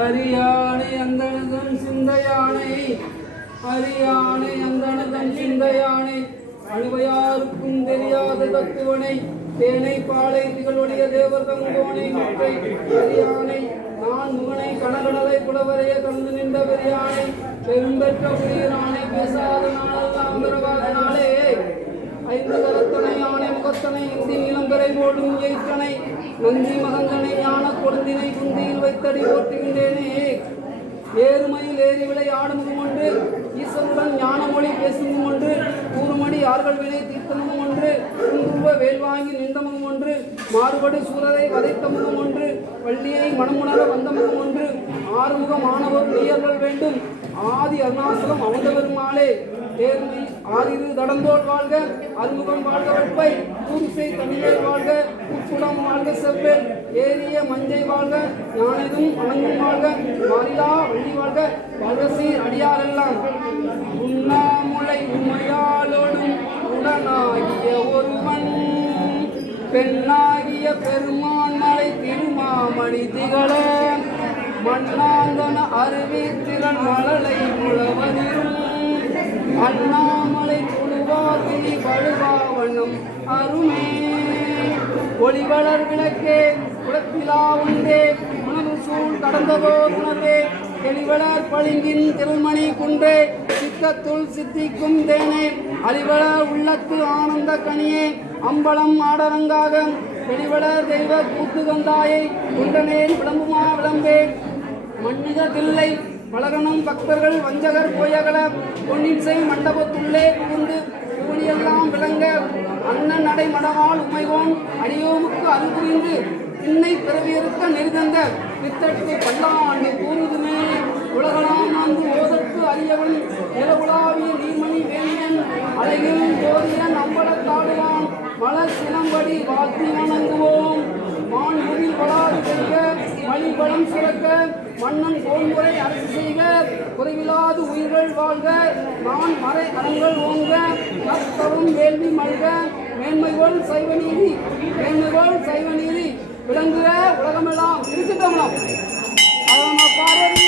அரியானை அந்தனதன் சிந்தையானை அரியானை அந்தனதன் சிந்தையானை அணுவையாருக்கும் தெரியாத தத்துவனை தேனை பாலை திகழுடைய தேவர் தங்கோனை மற்றை அரியானை நான் முகனை கணகணலை புலவரைய கலந்து நின்ற பெரியானை பெரும்பெற்ற உயிரானை பேசாத நாளெல்லாம் பிறவாத நாளே ஐந்து கரத்தனை யானை முகத்தனை இந்தி நீளம்பெறை போடும் எயிற்றனை நந்தி மகந்தனை ஞான கொடுந்தினை குந்தியில் வைத்தடி ஓட்டுகின்றேனே ஏறுமையில் ஏறி விளை ஆடுமுகம் ஒன்று ஈசனுடன் ஞான மொழி பேசுமுகம் ஒன்று கூறுமடி ஆர்கள் வினை தீர்த்தமுகம் ஒன்று குங்குவ வேல் வாங்கி நின்றமுகம் ஒன்று மாறுபடு சூழலை வதைத்த முகம் ஒன்று வள்ளியை மனமுணர வந்த முகம் ஒன்று ஆறுமுகம் ஆனவர் உயர்கள் வேண்டும் ஆதி அருணாசலம் அமர்ந்த பெருமாளே தேர்மை ஆதிரு தடந்தோல் வாழ்க அறுமுகம் வாழ்க வெப்பை கூர்சை தமிழை வாழ்க உப்புடம் வாழ்க செவ்வேல் ஏரிய மஞ்சை வாழ்க ஞானதும் அணங்கும் வாழ்க மாறிலா வள்ளி வாழ்க வாழ்வசீர் அடியாரெல்லாம் உண்ணாமுலை உமையாளோடும் உடனாகிய ஒருவன் பெண்ணாகிய பெருமான் மலை திருமாமணி திகழ மண்ணாந்தன அருவி திறன் மலலை முழவதிரும் அண்ணாமலை புழுவாதிரி வழுவாவண்ணம் அருமே ஒளிவளர் விளக்கே குளத்திலா உண்டே உணவு சூழ் கடந்ததோ உணர்வே தெளிவளர் பளிங்கின் திருமணி குன்றே சித்தத்துள் சித்திக்கும் தேனே அழிவளர் உள்ளத்து ஆனந்த கனியே அம்பலம் ஆடரங்காக தெளிவளர் தெய்வ கூத்துகந்தாயை குண்டனேன் விளம்புமா விளம்பேன் மன்னித தில்லை வளரணும் பக்தர்கள் வஞ்சகர் போயகல பொன்னின்சை மண்டபத்துள்ளே புகுந்து புகழியெல்லாம் விளங்க அண்ணன் நடை மடவாள் உமைவோன் அடியோமுக்கு அருள் புரிந்து இன்னை பிறவியிருக்க நெறிதந்த வித்தட்டு பல்லாண்டு கூறுதுமே உலகலாம் நான்கு ஓதற்கு அரியவன் நிலவுலாவிய நீர்மணி வேந்தன் அழகில் ஜோதியன் அம்பலத்தாடுவான் மலர் சிலம்படி வாழ்த்தி வணங்குவோம் மான்முகில் வளாது செய்க மணிபலம் சுரக்க மன்னன் கோன்முறை அரசு செய்க குறைவில்லாது உயிர்கள் வாழ்க நான் மறை அறங்கள் ஓங்க நத்தவும் வேள்வி மல்க மேன்மைகோள் சைவநீதி மேன்மைகோள் சைவநீதி விளங்குக உலகமெல்லாம் திருச்சிட்டம்பலம். பார்வதி